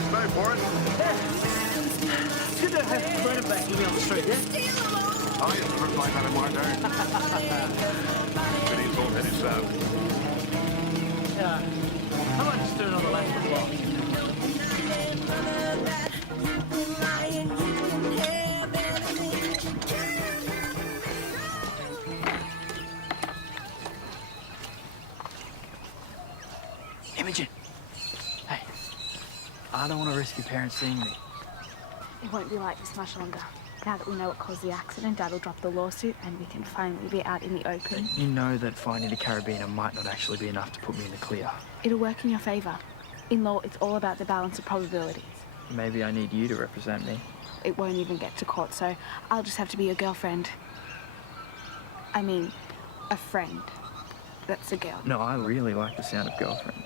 Let's go for it. It's good to have Brennan back with me on the street, yeah? I used to reply that in my day. But he's all headed south. Yeah. I might just do it on the left as well. Imogen. Hey. I don't want to risk your parents seeing me. It won't be like this much longer. Now that we know what caused the accident, Dad will drop the lawsuit and we can finally be out in the open. You know that finding the carabiner might not actually be enough to put me in the clear. It'll work in your favour. In law, it's all about the balance of probabilities. Maybe I need you to represent me. It won't even get to court, so I'll just have to be your girlfriend. I mean, a friend. That's a girl. No, I really like the sound of girlfriend.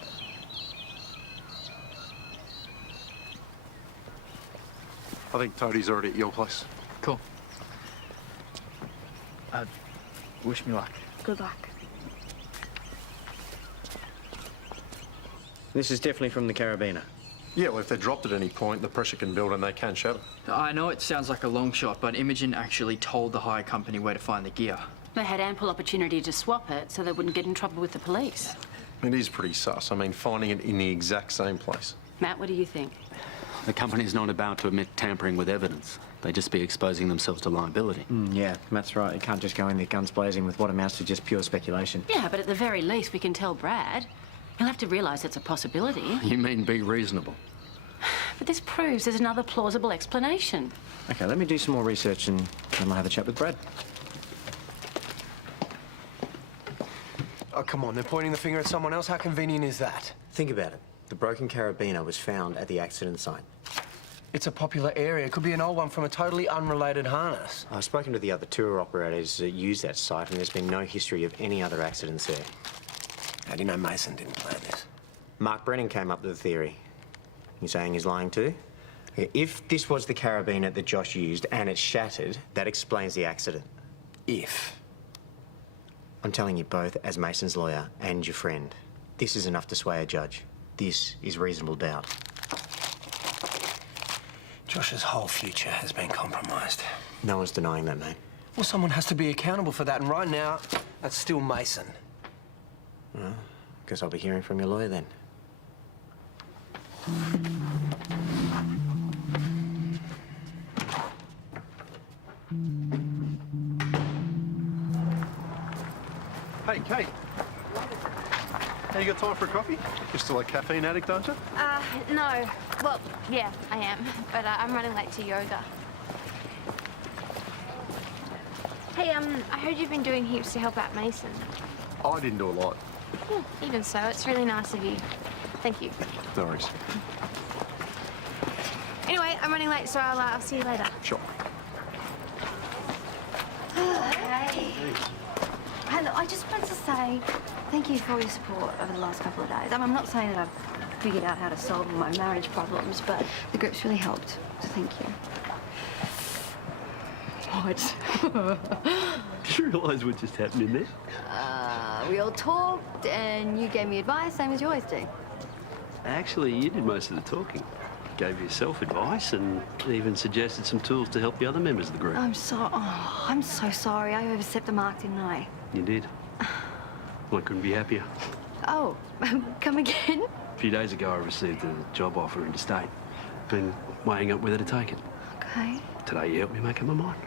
I think Toadie's already at your place. Cool. Wish me luck. Good luck. This is definitely from the carabiner. Yeah, well, if they're dropped at any point, the pressure can build and they can shatter. I know it sounds like a long shot, but Imogen actually told the hire company where to find the gear. They had ample opportunity to swap it so they wouldn't get in trouble with the police. It is pretty sus. I mean, finding it in the exact same place. Matt, what do you think? The company's not about to admit tampering with evidence. They'd just be exposing themselves to liability. Yeah, Matt's right. You can't just go in there guns blazing with what amounts to just pure speculation. Yeah, but at the very least, we can tell Brad. He'll have to realise it's a possibility. You mean be reasonable? But this proves there's another plausible explanation. Okay, let me do some more research and then I'll have a chat with Brad. Oh, come on, they're pointing the finger at someone else. How convenient is that? Think about it. The broken carabiner was found at the accident site. It's a popular area. It could be an old one from a totally unrelated harness. I've spoken to the other tour operators that use that site, and there's been no history of any other accidents there. How do you know Mason didn't plan this? Mark Brennan came up with the theory. You saying he's lying too? Yeah, if this was the carabiner that Josh used and it shattered, that explains the accident. If? I'm telling you both as Mason's lawyer and your friend. This is enough to sway a judge. This is reasonable doubt. Josh's whole future has been compromised. No one's denying that, mate. Well, someone has to be accountable for that, and right now, that's still Mason. Well, guess I'll be hearing from your lawyer then. Hey, Kate. Hey, you got time for a coffee? You're still a caffeine addict, aren't you? No. Well, yeah, I am. But I'm running late to yoga. Hey, I heard you've been doing heaps to help out Mason. I didn't do a lot. Even so, it's really nice of you. Thank you. No worries. Anyway, I'm running late, so I'll see you later. Sure. Hey. Hey, look, I just wanted to say thank you for all your support over the last couple of days. I'm not saying that I've figured out how to solve all my marriage problems, but the group's really helped, so thank you. What? Do you realise what just happened in there? We all talked, and you gave me advice, same as you always do. Actually, you did most of the talking. Gave yourself advice and even suggested some tools to help the other members of the group. I'm so sorry. I overstepped the mark, didn't I? You did. Well, I couldn't be happier. Oh, come again? A few days ago, I received a job offer interstate. Been weighing up whether to take it. Okay. Today, you helped me make up my mind.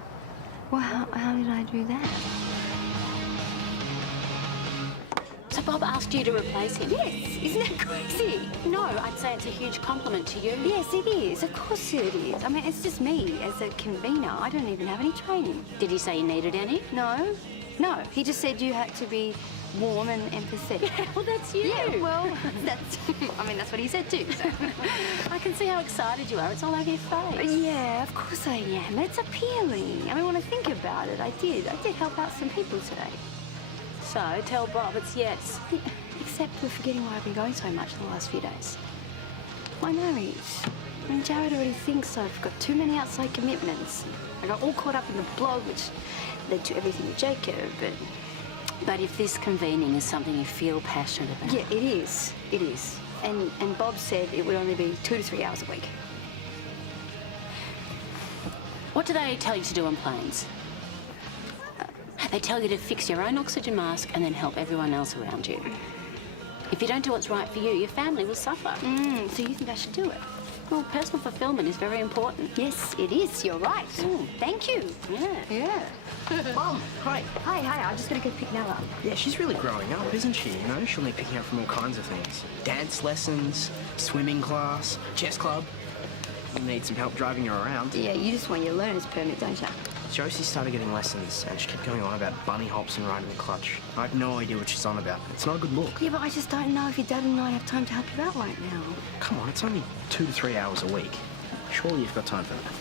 Well, how did I do that? So Bob asked you to replace him? Yes, isn't that crazy? No, I'd say it's a huge compliment to you. Yes, it is. Of course it is. I mean, it's just me as a convener. I don't even have any training. Did he say you needed any? No. He just said you had to be warm and empathetic. Yeah, well, that's you. Yeah, well, that's what he said too. So. I can see how excited you are. It's all over your face. Yeah, of course I am. It's appealing. I mean, when I think about it, I did help out some people today. So, tell Bob it's yes. Yeah, except we're forgetting why I've been going so much in the last few days. My marriage. I mean, Jared already thinks I've got too many outside commitments. I got all caught up in the blog, which led to everything with Jacob, But if this convening is something you feel passionate about... Yeah, it is. It is. And Bob said it would only be 2 to 3 hours a week. What do they tell you to do on planes? They tell you to fix your own oxygen mask and then help everyone else around you. If you don't do what's right for you, your family will suffer. So you think I should do it? Well, personal fulfillment is very important. Yes, it is. You're right. Thank you. Yeah. Mum, hi. Hi, I just gotta go pick Nella up. Yeah, she's really growing up, isn't she? You know, she'll need picking up from all kinds of things. Dance lessons, swimming class, chess club. You'll need some help driving her around. Yeah, you just want your learner's permit, don't you? Josie started getting lessons, and she kept going on about bunny hops and riding the clutch. I have no idea what she's on about. It's not a good look. Yeah, but I just don't know if your dad and I have time to help you out right now. Come on, it's only 2 to 3 hours a week. Surely you've got time for that.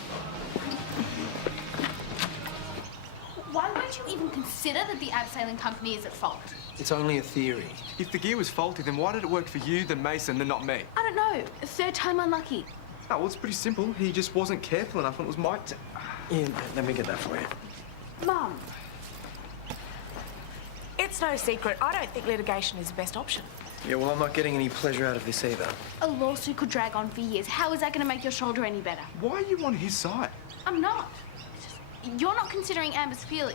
Why won't you even consider that the abseiling company is at fault? It's only a theory. If the gear was faulty, then why did it work for you, then Mason, and not me? I don't know. Third time unlucky. Oh, well, it's pretty simple. He just wasn't careful enough, and it was my... Yeah, let me get that for you. Mum, it's no secret. I don't think litigation is the best option. Yeah, well, I'm not getting any pleasure out of this either. A lawsuit could drag on for years. How is that going to make your shoulder any better? Why are you on his side? I'm not. You're not considering Amber's feeling.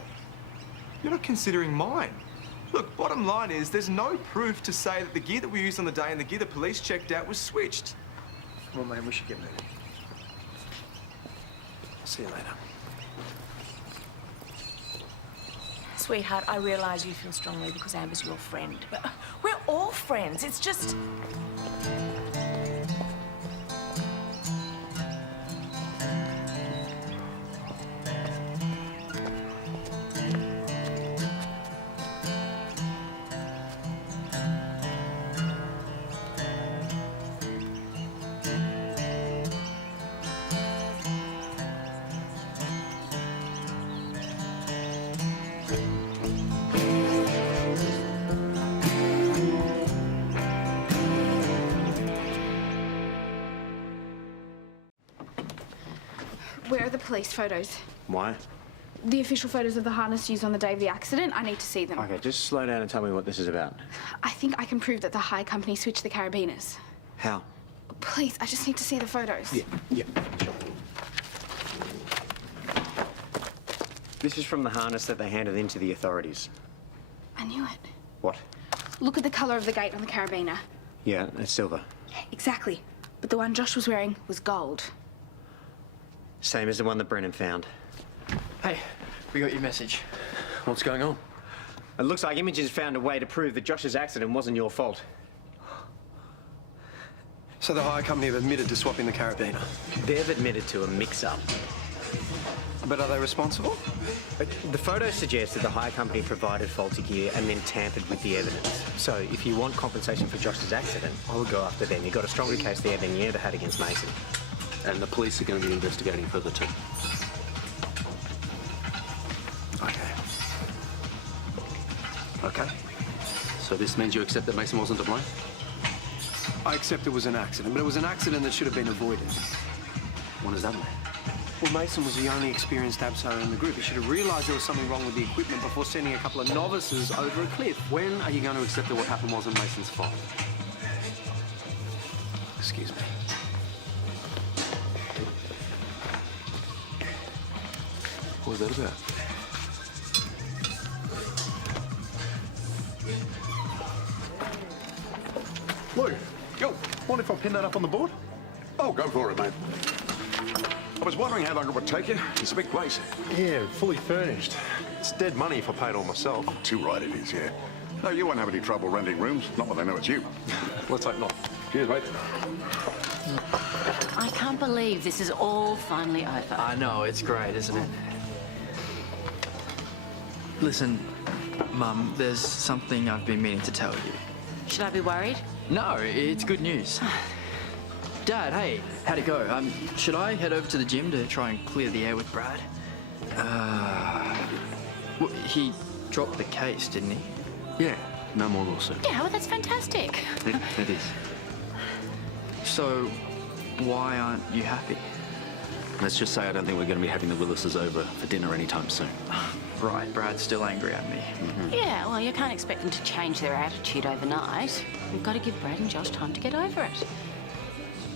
You're not considering mine. Look, bottom line is there's no proof to say that the gear that we used on the day and the gear the police checked out was switched. Come on, mate, we should get moving. See you later. Sweetheart, I realise you feel strongly because Amber's your friend. But we're all friends. It's just... Where are the police photos? Why? The official photos of the harness used on the day of the accident. I need to see them. Okay, just slow down and tell me what this is about. I think I can prove that the hire company switched the carabiners. How? Please, I just need to see the photos. Yeah, sure. This is from the harness that they handed in to the authorities. I knew it. What? Look at the colour of the gate on the carabiner. Yeah, it's silver. Exactly. But the one Josh was wearing was gold. Same as the one that Brennan found. Hey, we got your message. What's going on? It looks like Images found a way to prove that Josh's accident wasn't your fault. So the hire company have admitted to swapping the carabiner. They've admitted to a mix-up. But are they responsible? The photos suggest that the hire company provided faulty gear and then tampered with the evidence. So if you want compensation for Josh's accident, I would go after them. You've got a stronger case there than you ever had against Mason. And the police are going to be investigating further too. Okay. So this means you accept that Mason wasn't to blame? I accept it was an accident, but it was an accident that should have been avoided. What does that mean? Well, Mason was the only experienced abseiler in the group. He should have realised there was something wrong with the equipment before sending a couple of novices over a cliff. When are you going to accept that what happened wasn't Mason's fault? Excuse me. What was that about? Lou, yo, mind if I pin that up on the board? Oh, go for it, mate. I was wondering how long it would take you. It's a big place. Yeah, fully furnished. It's dead money if I pay it all myself. Too right it is, yeah. No, you won't have any trouble renting rooms. Not when they know it's you. Let's hope not. Cheers, mate. I can't believe this is all finally over. I know, it's great, isn't it? Listen, Mum, there's something I've been meaning to tell you. Should I be worried? No, it's good news. Dad, hey, how'd it go? Should I head over to the gym to try and clear the air with Brad? Well, he dropped the case, didn't he? Yeah, no more lawsuit. Yeah, well, that's fantastic. It is. So, why aren't you happy? Let's just say I don't think we're going to be having the Willises over for dinner anytime soon. right, Brad's still angry at me. Yeah, well, you can't expect them to change their attitude overnight. We've got to give Brad and Josh time to get over it.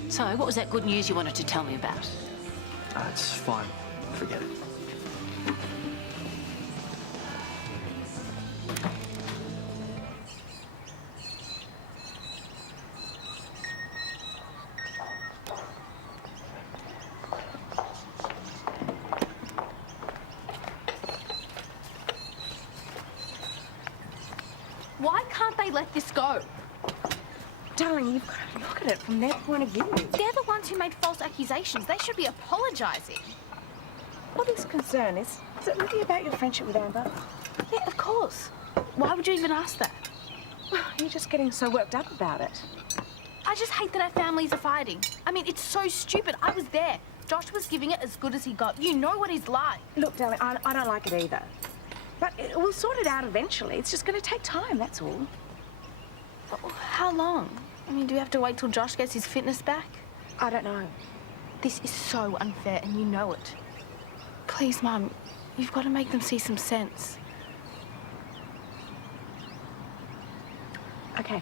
So, what was that good news you wanted to tell me about? It's fine. Forget it. Why can't they let this go? Darling, you've got to look at it from their point of view. They're the ones who made false accusations. They should be apologising. All this concern is it really about your friendship with Amber? Yeah, of course. Why would you even ask that? You're just getting so worked up about it. I just hate that our families are fighting. I mean, it's so stupid. I was there. Josh was giving it as good as he got. You know what he's like. Look, darling, I don't like it either. But we'll sort it out eventually. It's just going to take time, that's all. How long? I mean, do we have to wait till Josh gets his fitness back? I don't know. This is so unfair, and you know it. Please, Mum, you've got to make them see some sense. Okay,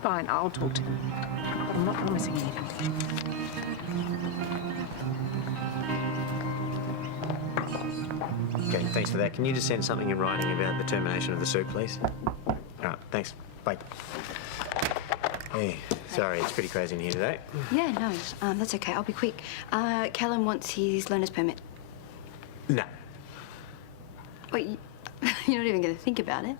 fine, I'll talk to them. But I'm not promising anything. Okay, thanks for that. Can you just send something in writing about the termination of the suit, please? All right, thanks. Bye. Hey, sorry, it's pretty crazy in here today. Yeah, no, that's okay. I'll be quick. Callum wants his learner's permit. No. Wait, you're not even going to think about it.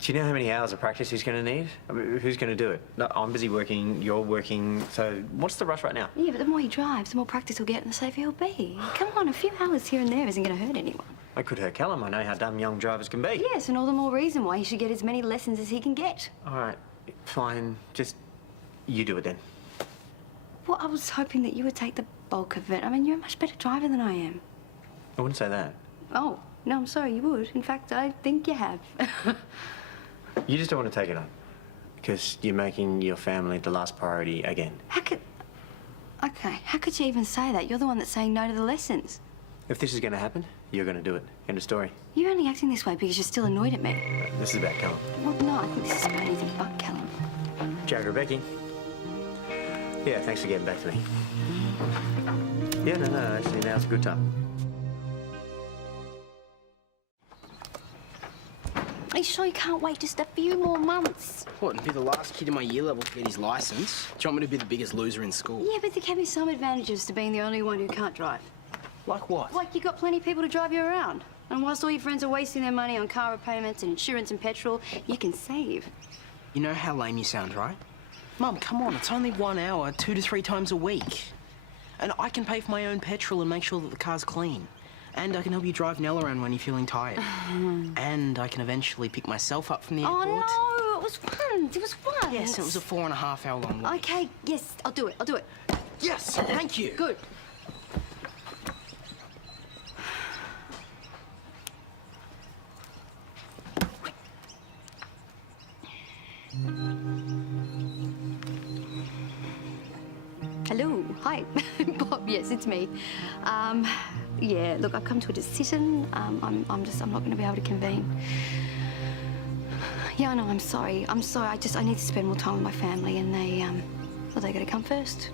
Do you know how many hours of practice he's going to need? I mean, who's going to do it? No, I'm busy working, you're working, so what's the rush right now? Yeah, but the more he drives, the more practice he'll get and the safer he'll be. Come on, a few hours here and there isn't going to hurt anyone. I could hurt Callum. I know how dumb young drivers can be. Yes, and all the more reason why he should get as many lessons as he can get. All right, fine. Just you do it then. Well, I was hoping that you would take the bulk of it. I mean, you're a much better driver than I am. I wouldn't say that. Oh, no, I'm sorry, you would. In fact, I think you have. You just don't want to take it on. Because you're making your family the last priority again. Okay, how could you even say that? You're the one that's saying no to the lessons. If this is going to happen, you're going to do it. End of story. You're only acting this way because you're still annoyed at me. This is about Callum. Well, no, I think this is about anything but Callum. Jack, Rebecchi. Yeah, thanks for getting back to me. Yeah, no, actually, now's a good time. Are you sure you can't wait just a few more months? What, and be the last kid in my year level to get his licence? Do you want me to be the biggest loser in school? Yeah, but there can be some advantages to being the only one who can't drive. Like what? Like you've got plenty of people to drive you around. And whilst all your friends are wasting their money on car repayments and insurance and petrol, you can save. You know how lame you sound, right? Mum, come on, it's only 1 hour, 2 to 3 times a week. And I can pay for my own petrol and make sure that the car's clean. And I can help you drive Nell around when you're feeling tired. And I can eventually pick myself up from the airport. Oh, no, it was fun. It was fun. Yes, it was a 4.5 hour long walk. Okay, yes, I'll do it. I'll do it. Yes, thank you. Good. Hello, hi, Bob. Yes, it's me. Yeah, look, I've come to a decision. I'm not going to be able to convene. Yeah, I know. I'm sorry. I need to spend more time with my family, and they got to come first.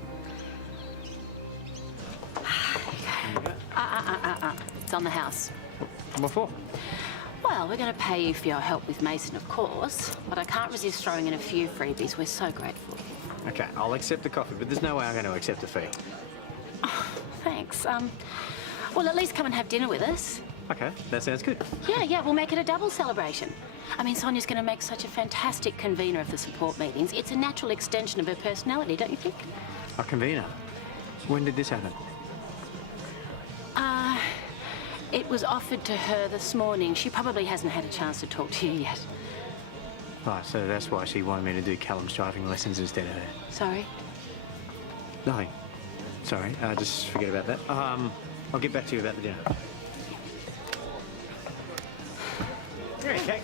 It's on the house. What for? Well, we're going to pay you for your help with Mason, of course, but I can't resist throwing in a few freebies. We're so grateful. Okay, I'll accept the coffee, but there's no way I'm going to accept a fee. Oh, thanks. Well, at least come and have dinner with us. Okay, that sounds good. Yeah, we'll make it a double celebration. I mean, Sonya's going to make such a fantastic convener of the support meetings. It's a natural extension of her personality, don't you think? A convener? When did this happen? It was offered to her this morning. She probably hasn't had a chance to talk to you yet. Right, so that's why she wanted me to do Callum's driving lessons instead of her. Sorry? Nothing. Sorry, just forget about that. I'll get back to you about the dinner. Okay.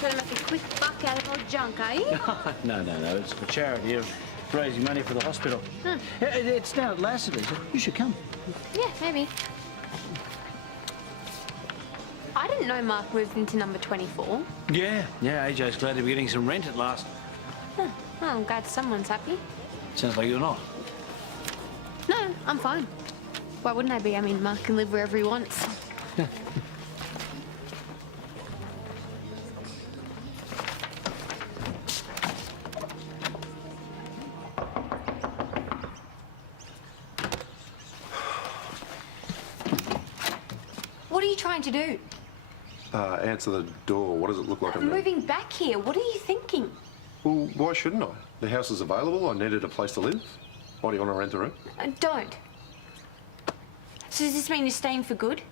Trying to make a quick buck out of old junk, eh? No. It's for charity of raising money for the hospital. It's down at Lassiter's. You should come. Yeah, maybe. didn't know Mark moved into number 24. Yeah, AJ's glad to be getting some rent at last. Huh. Well, I'm glad someone's happy. Sounds like you're not. No, I'm fine. Why wouldn't I be? I mean, Mark can live wherever he wants. What are you trying to do? Answer the door. What does it look like? I'm moving back here. What are you thinking? Well, why shouldn't I? The house is available. I needed a place to live. Why do you want to rent a room? Don't. So does this mean you're staying for good?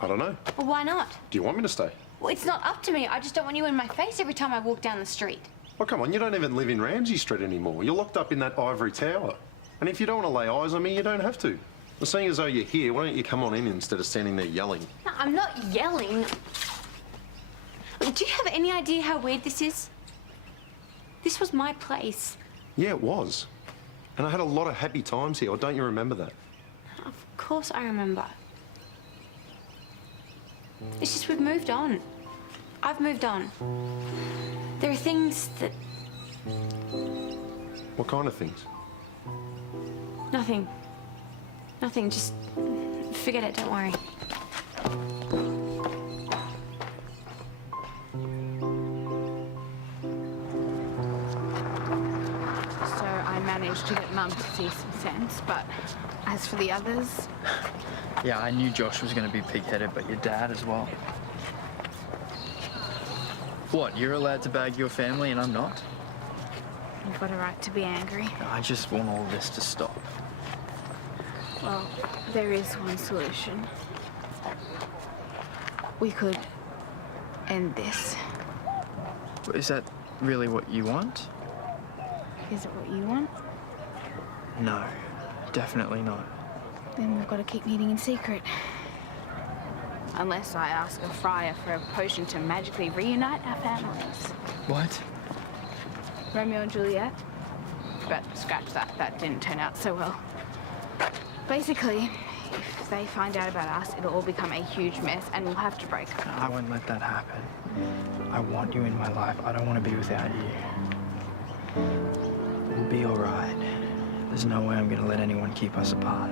I don't know. Well, why not? Do you want me to stay? Well, it's not up to me. I just don't want you in my face every time I walk down the street. Well, come on. You don't even live in Ramsay Street anymore. You're locked up in that ivory tower. And if you don't want to lay eyes on me, you don't have to. Well, seeing as though you're here, why don't you come on in instead of standing there yelling? No, I'm not yelling. Do you have any idea how weird this is? This was my place. Yeah, it was. And I had a lot of happy times here. Or don't you remember that? Of course I remember. It's just we've moved on. I've moved on. There are things that... What kind of things? Nothing. Nothing, just forget it, don't worry. So I managed to get Mum to see some sense, but as for the others... Yeah, I knew Josh was going to be pig-headed, but your dad as well. What, you're allowed to bag your family and I'm not? You've got a right to be angry. I just want all this to stop. Well, there is one solution. We could end this. Is that really what you want? Is it what you want? No, definitely not. Then we've got to keep meeting in secret. Unless I ask a friar for a potion to magically reunite our families. What? Romeo and Juliet? But scratch that. That didn't turn out so well. Basically, if they find out about us, it'll all become a huge mess and we'll have to break up. I won't let that happen. I want you in my life. I don't want to be without you. We'll be all right. There's no way I'm going to let anyone keep us apart.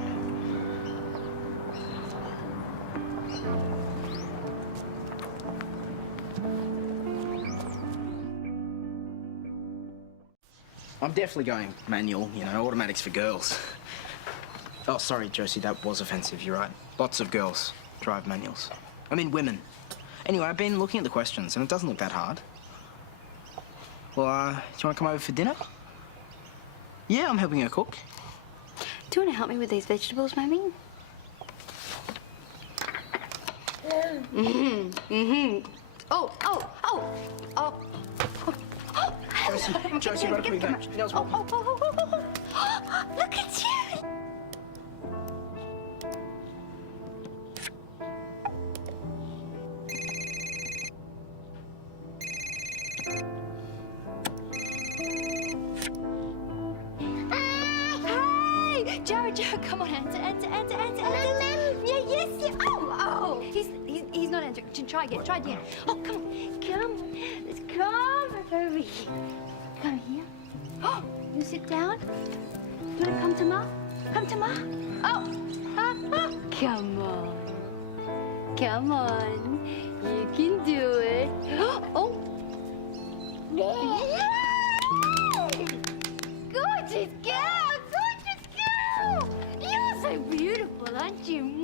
I'm definitely going manual, you know, automatics for girls. Oh, sorry, Josie, that was offensive, you're right. Lots of girls drive manuals. I mean, women. Anyway, I've been looking at the questions, and it doesn't look that hard. Well, do you want to come over for dinner? Yeah, I'm helping her cook. Do you want to help me with these vegetables, Mummy? Oh. Josie, right quick. Look at you! Hey! Joe, come on, answer. Yeah, yes. Oh. He's not answering. Try again. Oh, come on. Let's come over here. Come here. Oh, you sit down. You want to come to Ma? Come to Ma. Oh. Come on. You can do it. Oh. Gorgeous girl. You're so beautiful, aren't you?